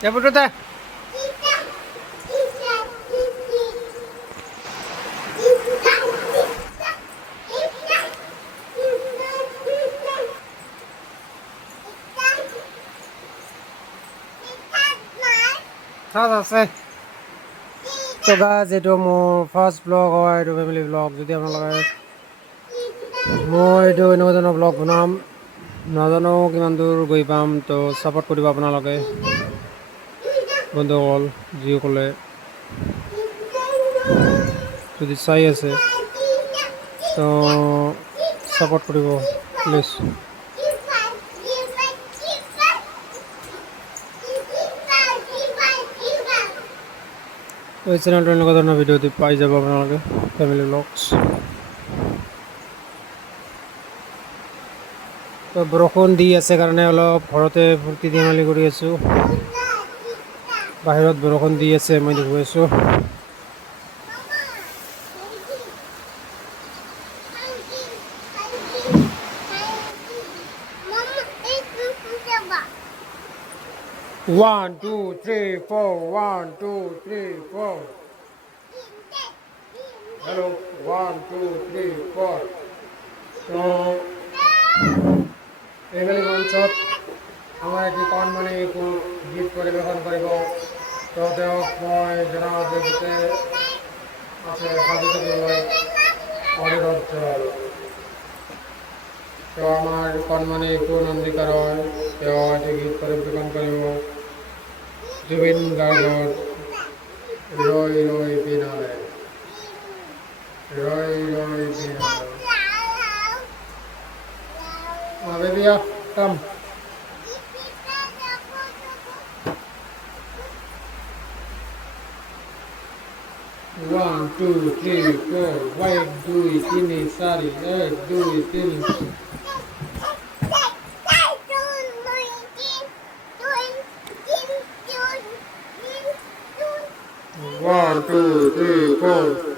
এবারটা সাত আছে তো গাছ এইটো মোৰ ফাৰ্ষ্ট ব্লগ হয় এইটো ফেমিলি ব্লগ যদি আপোনালোকে মই এইটো এনেকুৱা ধৰণৰ ব্লগ বনাম নাজানো কিমান দূৰ গৈ পাম তো ছাপোৰ্ট কৰিব আপোনালোকে বন্ধুসকল যিসকলে যদি চাই আছে তো ছাপোৰ্ট কৰিব প্লিজ এই চেনেলটো এনেকুৱা ধৰণৰ ভিডিঅ' পাই যাব আপোনালোকে ফেমিলি ব্লগছ তো বৰষুণ দি আছে কাৰণে অলপ ঘৰতে ফূৰ্তি ধেমালি কৰি আছোঁ বাহিৰত বৰষুণ দি আছে মই দেখি আছোঁ One, two, three, four. 1, 2, 3, 4. Hello. 1, 2, 3, 4. So, ফেমিলি মঞ্চত আমাৰ এটি কণমানি গীত পৰিৱেশন কৰিব তো তেওঁক মই জনাওঁ যে যাতে আছে সাজু থাকিবলৈ অনুৰোধ জনালোঁ তো আমাৰ কণমানি নন্দিতা ৰয় তেওঁ এটি গীত পৰিৱেশন কৰিব জুবিন গাৰ্গৰ ৰৈ ৰৈ বিনালে ৰৈ ৰৈ বিনালে baby, come. 1, 2, 3, 4. 1, 2, 3, sorry. 1, 2, 3. 1, 2, 3, 4.